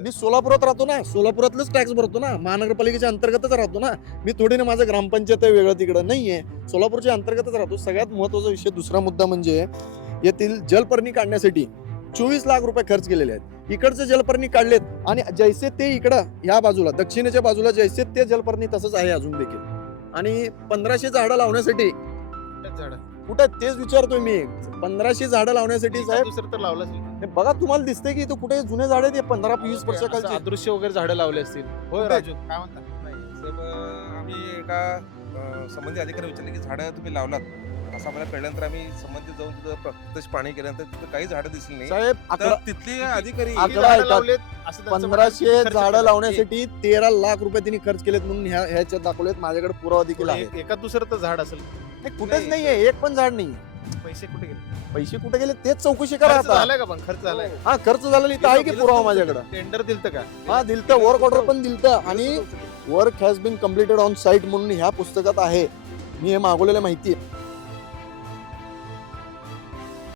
मी सोलापुरात राहतो ना, सोलापुरातलंच टॅक्स भरतो ना, महानगरपालिकेच्या अंतर्गतच राहतो ना. मी थोडी ना माझं ग्रामपंचायत आहे वेगळं तिकडं नाहीये, सोलापूरच्या अंतर्गतच राहतो. सगळ्यात महत्वाचा विषय दुसरा मुद्दा म्हणजे येथील जलपर्णी काढण्यासाठी 24 लाख रुपये खर्च केलेले आहेत. इकडचे जलपर्णी काढलेत आणि जैसे ते इकडं ह्या बाजूला दक्षिणेच्या बाजूला जैसे ते जलपर्णी तसंच आहे अजून देखील. आणि 1500 झाडं लावण्यासाठी कुठं तेच विचारतोय मी. 1500 झाडं लावण्यासाठी साहेब दुसरं तर लावलं असेल. हे बघा तुम्हाला दिसतंय की इथं कुठे जुने झाड आहेत 15-20 असं वर्षाखालचे. अदृश्य वगैरे झाडं लावले असतील. होय कुठे? राजू काय म्हणता? नाही साहेब, आम्ही एका संबंधित अधिकारी विचारले की झाडं तुम्ही लावलात असं आम्हाला कळल्यानंतर आम्ही संबंधित जाऊन तिथं प्रत्यक्ष पाणी केल्यानंतर तिथं काही झाडं दिसली नाही. साहेब तर तिथली अधिकारी आकडा किती झाडं ऐका. लावलेत असं त्यांचं 1500 म्हणणं खर्च झाडं केला. लावण्यासाठी 13 लाख रुपये त्यांनी खर्च केलेत म्हणून ह्याच्यात दाखवलेत. माझ्याकडे पुरावा देखील आहे. एका दुसरं तर झाड असेल. हे कुठेच नाही, नाहीये, एक पण झाड नाही. पैसे कुठे गेले? पैसे कुठे गेले तेच चौकशी करा खर्च आता. झालाय का पण खर्च झालाय का? हा खर्च झालेला इथं आहे की पुरावा माझ्याकडे. टेंडर दिलतं का? हा दिलतं, वर्क ऑर्डर पण दिलतं आणि work has been completed on site म्हणून ह्या पुस्तकात आहे. मी हे मागवलेलं माहिती आहे.